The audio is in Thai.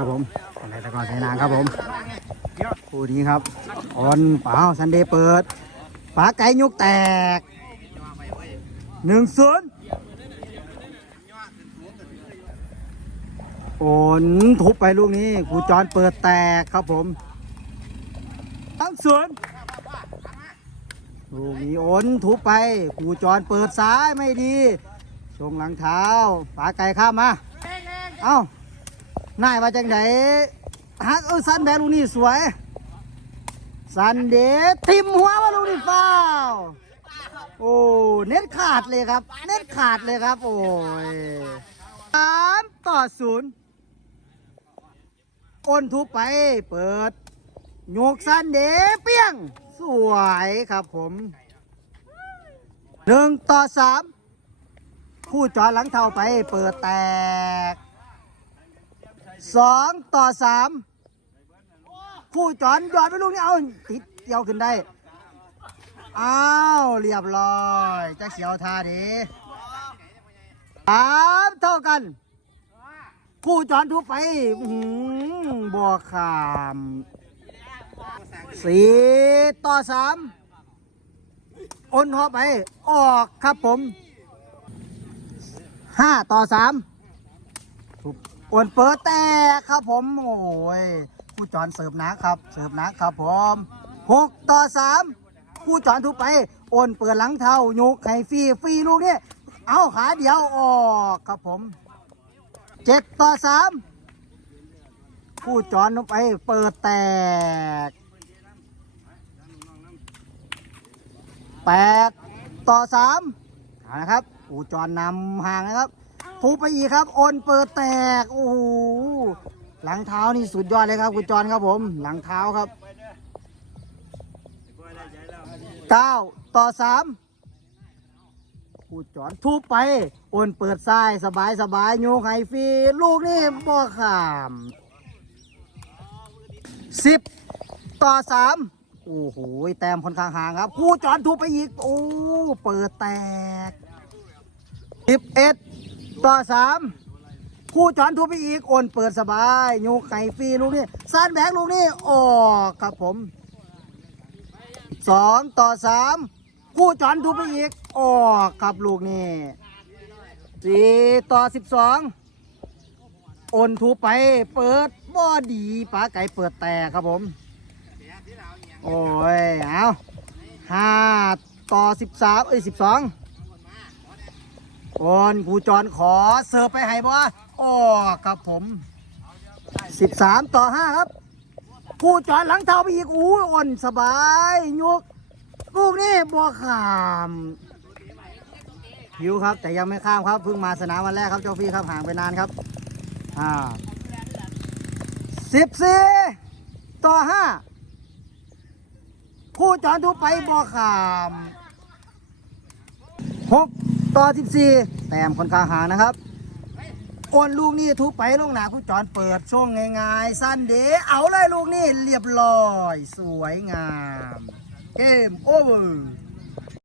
ครับผมอะไรตะกอนใส่นางครับผมคู่นี้ครับออนเปล่าซันเดย์เปิดปลาไก่ยุกแตกหนึ่งศูนย์โอนทุบไปลูกนี้ครูจอนเปิดแตกครับผมทั้งศูนย์ลูกนี้โอนทุบไปครูจอนเปิดซ้ายไม่ดีชงหลังเท้าปลาไก่ข้ามมา เอ้า นายมาจากไหนฮักเออซันแบลูกนี่สวยซันเดย์ทิมหัวมาลูกนี่ฟาวโอ้เน็ตขาดเลยครับ เน็ตขาดเลยครับ โอ้ยสามต่อศูนย์โอนทุบไปเปิดโยกซันเดย์เปี้ยง สวยครับผมหนึ่งต่อสามผู้จอหลังเท่าไปเปิดแตก สองต่อสามผู้จอนยอดไปลูกนี้เอาติดเกี่ยวขึ้นได้ อ้าวเรียบร้อยจะเขียวทาดีสามเท่ากันผู้จอนทุบไปหือบัวขามสี่ต่อสามโอนหอไป ออกครับผมห้าต่อสาม อวนเปิดแตกครับผมโอ้ยผู้จอนเสิร์ฟนะครับเสิร์ฟนะครับผมหกต่อสามผู้จอนทุบไปโอนเปิดหลังเท้าโยกไข่ฟรีฟรีลูกนี่เอาขาเดียวออกครับผมเจ็ดต่อสามผู้จอนทุบไปเปิดแตกแปดต่อสามเอาละครับผู้จอนนำห่างนะครับ ทุบไปอีกครับโอนเปิดแตกโอ้โหหลังเท้านี่สุดยอดเลยครับคุณจอนครับผม หลังเท้าครับเก้าต่อสามผู้จอนทุบไปโอนเปิดซ้ายสบายสบายโยกไฮฟีลูกนี่บ่ขามสิบต่อสามโอ้โหแต้มค่อนข้างห่างครับผู้จอนทุบไปอีกโอ้เปิดแตกสิบเอ็ด ต่อสามคู่จอนทุบไปอีกโอนเปิดสบายโยกไข่ฟรีลูกนี้ซานแบกลูกนี้ออกครับผมสองต่อสามคู่จอนทุบไปอีกออกครับลูกนี้สี่ต่อสิบสองโอนทุบไปเปิดบอดีปลาไก่เปิดแตกครับผม โอ้ยเอาห้าต่อสิบสามเอ้ยสิบสอง โอนครูจรขอเสิร์ฟไปให้บ่โอ้ครับผม 13 ต่อ 5 ครับครูจรหลังเท้าไปอีกอู้อ่อนสบายยกลูกนี่บัวขามหิวครับ แต่ยังไม่ข้ามครับเพิ่งมาสนามวันแรกครับเจ้าฟี่ครับห่างไปนานครับอ่า14ต่อ5ครูจรทุบไปบัวขาม6 ต่อ 14 แต้มคนคางหางนะครับโอนลูกนี่ทุบไปลงหนาผู้จอนเปิดช่วงง่ายๆสั้นเดเอาเลยลูกนี่เรียบร้อย สวยงาม เกมโอเวอร์